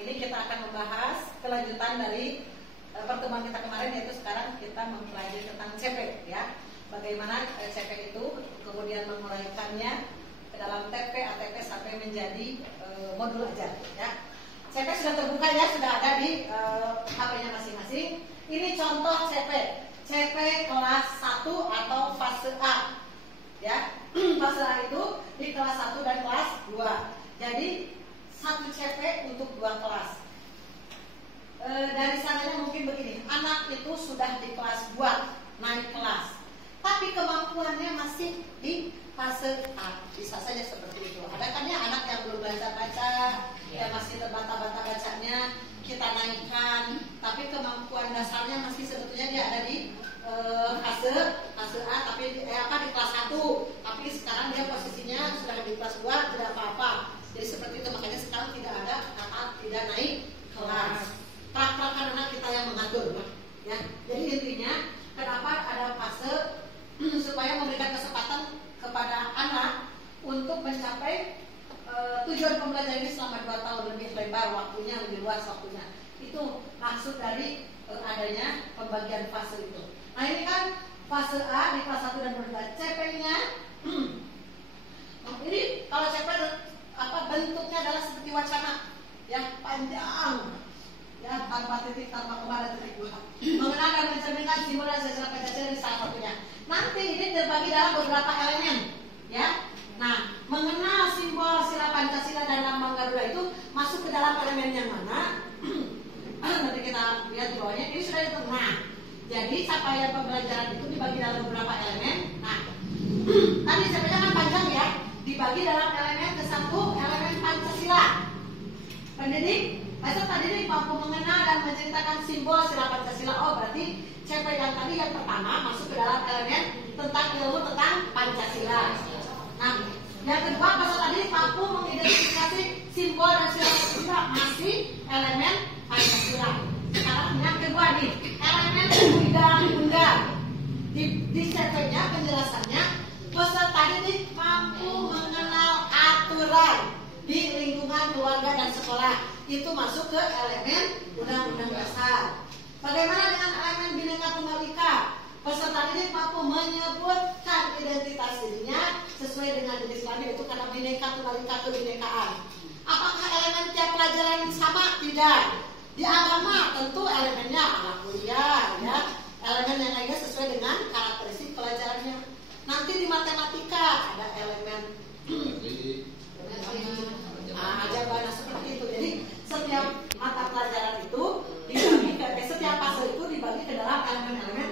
ini kita akan membahas kelanjutan dari pertemuan kita kemarin, yaitu sekarang kita mempelajari tentang CP ya. Bagaimana CP itu kemudian menguraikannya ke dalam TP, ATP sampai menjadi modul ajar ya. CP sudah terbuka ya, sudah ada di HP-nya masing-masing. Ini contoh CP. CP kelas 1 atau fase A. Ya. Fase A itu di kelas 1 dan kelas 2. Jadi satu CP untuk 2 kelas. Dari sananya mungkin begini, anak itu sudah di kelas 2, naik kelas, tapi kemampuannya masih di fase A. Bisa saja seperti itu. Ada kan ya anak yang belum belajar baca, yang masih terbata-bata bacanya, kita naikkan, tapi kemampuan dasarnya masih sebetulnya dia ada di fase A, tapi di kelas 1, tapi sekarang dia posisinya sudah di kelas 2, tidak apa-apa. Jadi seperti itu, makanya sekarang tidak ada kata tidak naik kelas. Praktek anak kita yang mengatur ya. Jadi intinya kenapa ada fase supaya memberikan kesempatan kepada anak untuk mencapai tujuan pembelajaran ini selama 2 tahun, lebih lebar waktunya, lebih luas waktunya. Itu maksud dari adanya pembagian fase itu. Nah ini kan fase A di kelas 1 dan 2. CP-nya ini kalau CP bentuknya adalah seperti wacana yang panjang ya, tanpa titik, tanpa koma dan titik 2. Mengenal dan mencerminkan simbol dan sejarah Pancasila di salah satunya. Nanti ini terbagi dalam beberapa elemen ya. Nah, mengenal simbol sila Pancasila dan lambang Garuda itu masuk ke dalam elemen yang mana? Nanti kita lihat di bawahnya. Ini sudah itu. Nah, jadi capaian pembelajaran itu dibagi dalam beberapa elemen. Nah, tadi sebenarnya kan panjang ya. Dibagi dalam elemen ke 1, elemen Pancasila. Pendidik, peserta didik mampu mengenal dan menceritakan simbol sila Pancasila. Oh, berarti CP yang tadi yang pertama masuk ke dalam elemen tentang ilmu tentang Pancasila. Nah, yang kedua peserta didik mampu mengidentifikasi simbol dan sila Pancasila, masih elemen Pancasila. Sekarang yang kedua nih, elemen undang-undang. Di CP-nya penjelasannya, peserta didik mampu mengenal aturan di lingkungan keluarga dan sekolah. Itu masuk ke elemen undang-undang dasar. Bagaimana dengan elemen Bhinneka Tunggal Ika? Peserta didik mampu menyebutkan identitas dirinya sesuai dengan jenis kelamin, itu karena Bhinneka Tunggal Ika, kebinekaan. Apakah elemen tiap pelajaran sama? Tidak. Di agama tentu elemennya anak kuliah ya. Elemen yang lainnya sesuai dengan karakteristik pelajarannya. Nanti di matematika ada elemen aljabar seperti itu. Jadi setiap mata pelajaran itu dibagi ke setiap fase itu dibagi ke dalam elemen-elemen